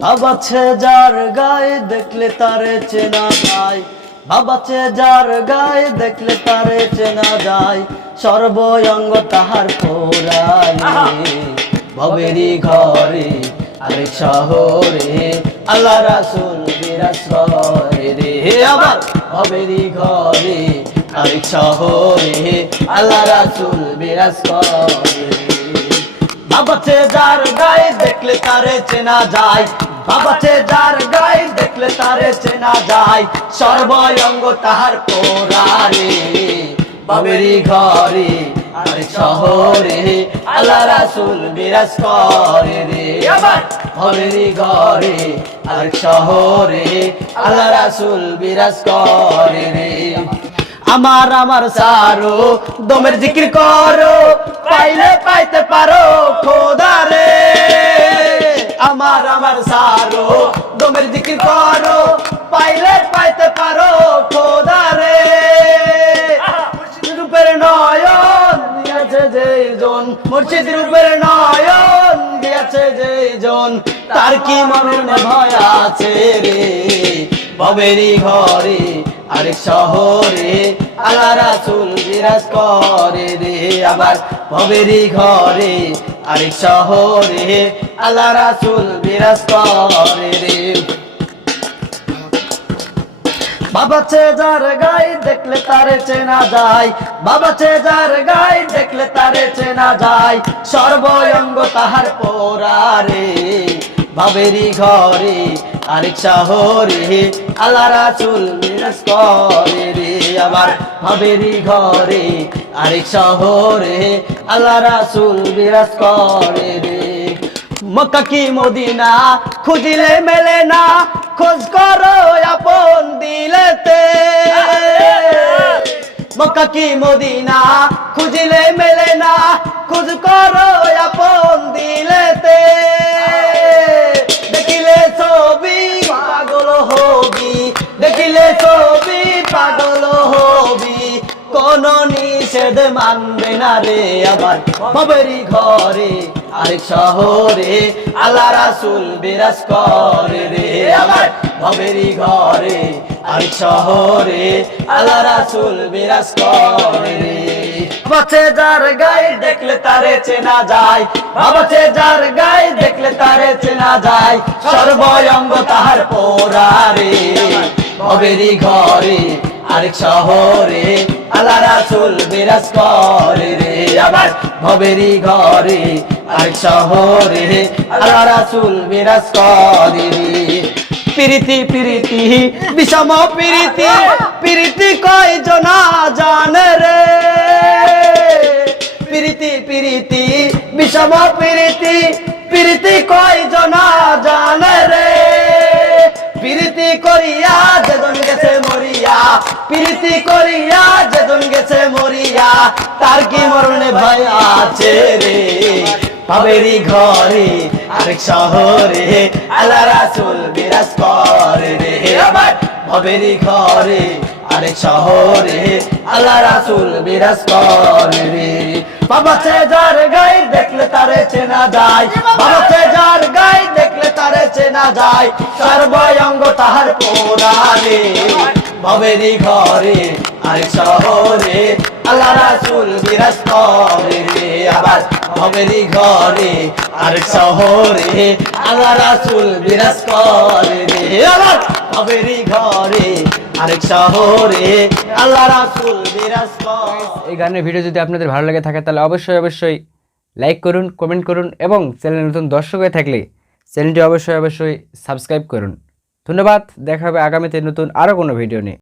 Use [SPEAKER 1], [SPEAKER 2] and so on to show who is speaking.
[SPEAKER 1] বাবাছে যার গায়ে দেখলে তারে চেনা যায়। বাবাছে যার গায়ে দেখলে তারে চেনা যায়। সর্বঙ্গ তাহার পোড়ালে ভবেরি ঘরে আরেক শহরে আল্লাহ রাসুল বিরাজ রে। আবার ভবেরি ঘরে আরেক শহরে আল্লাহ রাসুল বিরাজ করে বাবাতে যার গায়ে দেখলে তারে চেনা যায়। বাবাতে যার গায়ে দেখলে তারে চেনা যায়। সর্বঙ্গ তাহার পোড়ারে বাবেরি ঘরে আর শহরে। আল্লাহ রাসুল বিরাজ করে রে। আবার বাবেরি ঘরে আর শহরে। আল্লাহ রাসুল বিরাজ করে রে। আমার আমার সারো, দমের জিকির করো, পাইলে পাইতে পারো খোদা রে। আমার আমার সারো, দমের জিকির করো, পাইলে পাইতে পারো খোদা রে। রূপের নয়ন দিয়েছে যে জন মুর্শিদ রূপের নয়ন দিয়েছে যে জন তার কি মনের ভয় আছে রে? ববেরি ঘরে আরেক শহরে আল্লাহ রাসুল বিরাজ করে রে আবার ভবেরি ঘরে। আরেক শহরে আল্লাহ রাসুল বিরাজ করে রে বাবা চেজার গাই দেখলে তারে চেনা যায়। বাবা চেজার গাই দেখলে তারে চেনা যায়। সর্বঙ্গ তাহার পোরারে বাবেরি ঘরে আরেক শহরে, আল্লাহ রাসুল বিরাজ করে রে আবার বাবেরি ঘরে। আরেক শহরে, আল্লাহ রাসুল বিরাজ করে রে। মক্কা কি মদিনা, খুঁজিলে মেলে না, খোঁজ করো আপন দিলেতে। মক্কা কি মদিনা, খুঁজিলে মেলে না, খোঁজ করো পাগল হবি, কোন নিষেধ মানবে না রে আবার। বাবেরি ঘরে, আরেক শহরে, আল্লাহ রাসুল বিরাজ করে রে আবার। বাবেরি ঘরে, আরেক শহরে, আল্লাহ রাসুল বিরাজ করে রে। বাবাছে যার গায়ে দেখলে তারে চেনা যায় বাবাছে যার গায়ে দেখলে তারে চেনা যায় সর্বঙ্গ তাহার পোড়ারে ভবেরি ঘরে, আরেক শহরে, আল্লাহ রাসুল বিরাজ করে রে। আবার ভবেরি ঘরে, আরেক শহরে, আল্লাহ রাসুল বিরাজ করে রে। প্রীতি প্রীতি, বিষম প্রীতি প্রীতি কয় জনা জানে রে? প্রীতি প্রীতি, বিষম প্রীতি করিয়া যেজন গেছে মরিয়া, তার কি মরণে ভয় আছে রে? পাবেরি ঘরে, আরেক শহরে, আল্লাহ রাসুল বিরাজ করে রে। আবার ভবেরি ঘরে, আরেক শহরে, আল্লাহ রাসুল বিরাজ করে রে। বাবা যার গায়ে দেখলে তারে চেনা যায়। বাবা যার গাই দেখলে তারে চেনা যায়। সর্বঙ্গ তাহার পোড়ালে ভবেরি ঘরে আরেক শহরে। আল্লাহ রাসুল বিরাজ করে আবার ভবেরি ঘরে আরেক শহরে। আল্লাহ রাসুল বিরাজ করে আবার ভবেরি ঘরে
[SPEAKER 2] এই গানের ভিডিও যদি আপনাদের ভালো লাগে থাকে, তাহলে অবশ্যই অবশ্যই লাইক করুন, কমেন্ট করুন এবং চ্যানেল নতুন দর্শক হয়ে থাকলে চ্যানেলটি অবশ্যই অবশ্যই সাবস্ক্রাইব করুন। ধন্যবাদ, দেখা হবে আগামীতে নতুন আরও কোনো ভিডিও নিয়ে।